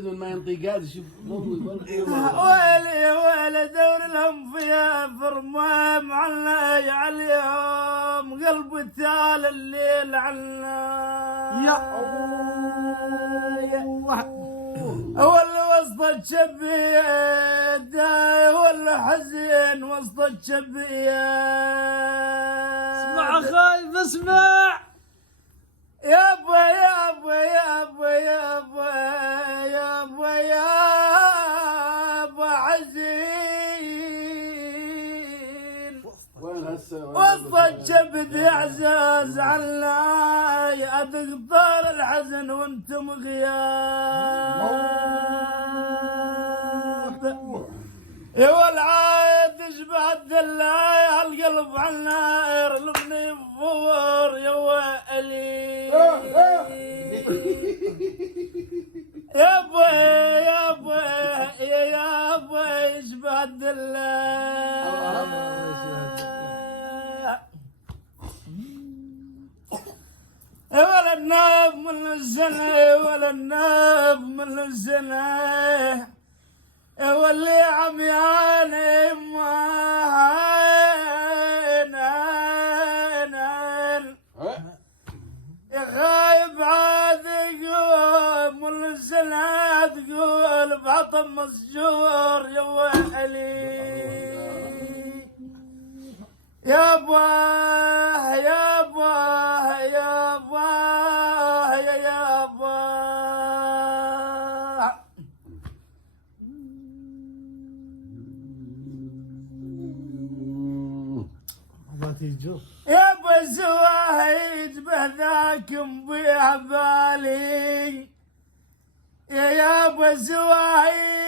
ولد من ما ينطي قاعد يشوف ويلي ويلي دور لهم فيها فرمام معلي عليهم قلبي تال الليل عنا يا واللي وسط الشبيد واللي حزين وسط الشبيد اسمع خايف اسمع يابا يابا يابا يابا يابا يابا حزين وين هسه وسط الشبد يا عزاز علاي ادق طال الحزن وانتم غياب يا والعاد تشبه الدلاي القلب عالناير لمني فور يا ويلي يا بوي يا بوي يا بوي يشبه الدلاي ولا الناب من الزنا ولا الناب من الزنا واللي عمياني يا غايب عاد يقول من الزنا تقول بعطم مسجور يا ويلي يا باه يا باه يا باه يا باه ما تيجو يا بزواهيد بهذاك مبيع بالي يا بزواهيد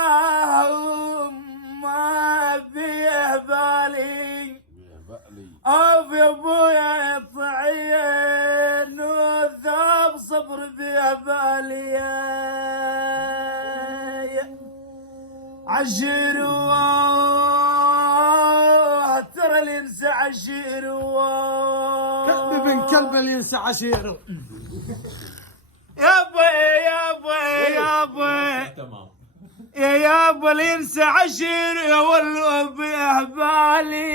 بهذاهم ما بيه بالي أوف يا ابويا طعين وذاب صبر بيه بالي عشيروا ترى اللي ينسى عشيروا كلب بن كلب اللي ينسى عشيره يا بوي يا بوي يا بوي تمام يا ابو اللي ينسى عشيره والله باهبالي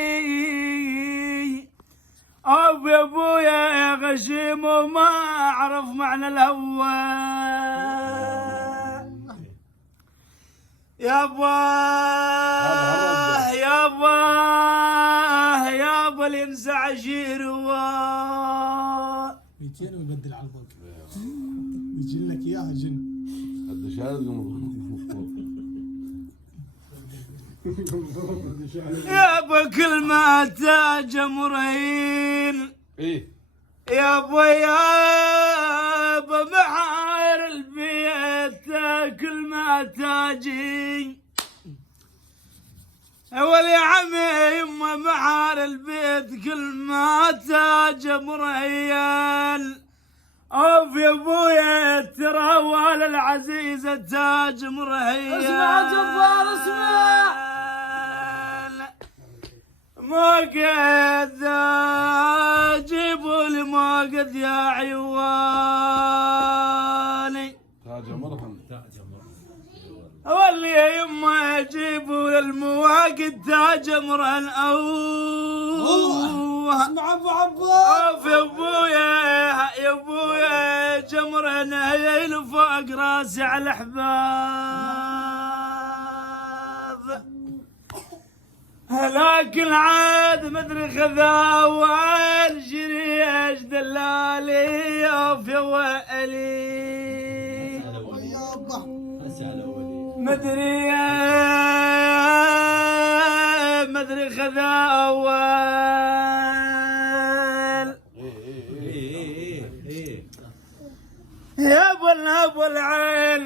ابو يا ابويا يا غشيم وما اعرف معنى الهوى يا باه يا باه يا ابو اللي ينسى عشيره 200 ويبدل على البنك يجي لك اياها جن قد شهادة يا ابو كل ما تاج مرين ايه يا ابو يا ابو محار البيت كل ما تاجي ولي عمي يما محار البيت كل ما تاج مريان اوف يا ابويا ترى ولا العزيزة تاج مرهيان اسمع جبار اسمع ما قد جيبوا لي ما قد يا عيواني تاج مرهم واللي يا يما جيبوا للمواقد تاج مرهن اسمع ابو عباس اوف يا ابويا يا ابويا جمرهن هيل فوق راسي على الاحباب لكن عاد مدري خذا والجريش دلالي اوف يا ويلي مدري خذا اول يا ابو العين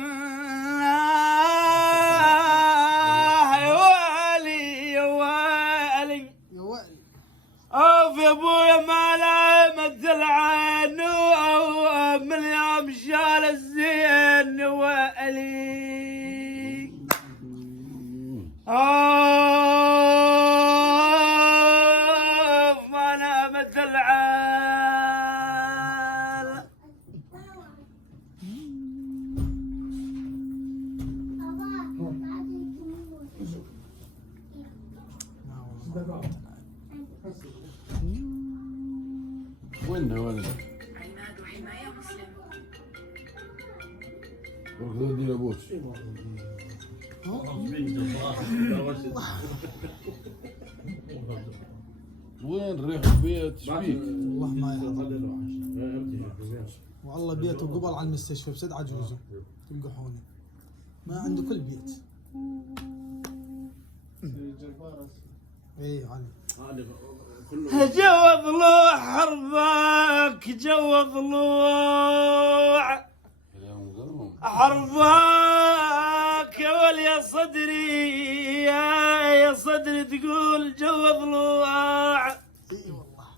يا والي يا والي اوف يا ابويا ما لامت العين من يوم شال الزين يا والي اوف منه ولد. روح ودي لابوش. وين ريح البيت شبيك؟ والله ما يحضر. والله بيته قبل على المستشفى بسد عجوزه تلقحوني ما عنده كل بيت. اي علي جو ضلوع حربك جو ضلوع حربك يا صدري يا صدري تقول جو ضلوع اي والله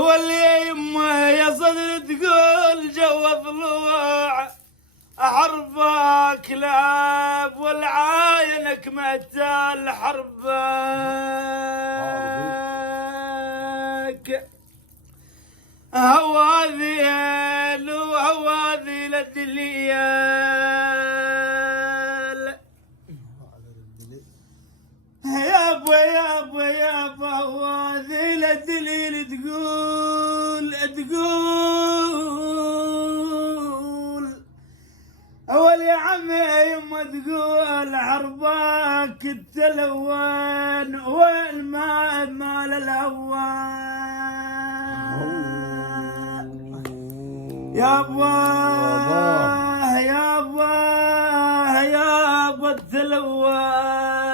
واللي يمه يا صدري تقول جو ضلوع حربك لاب والعاينك متال حربك هواذيل وهواذيل الدليل يابا يابا يابا هواذيل الدليل تقول أول يا عمي يما تقول حربك التلون والماء مال الهوان يابا يابا يابا التلون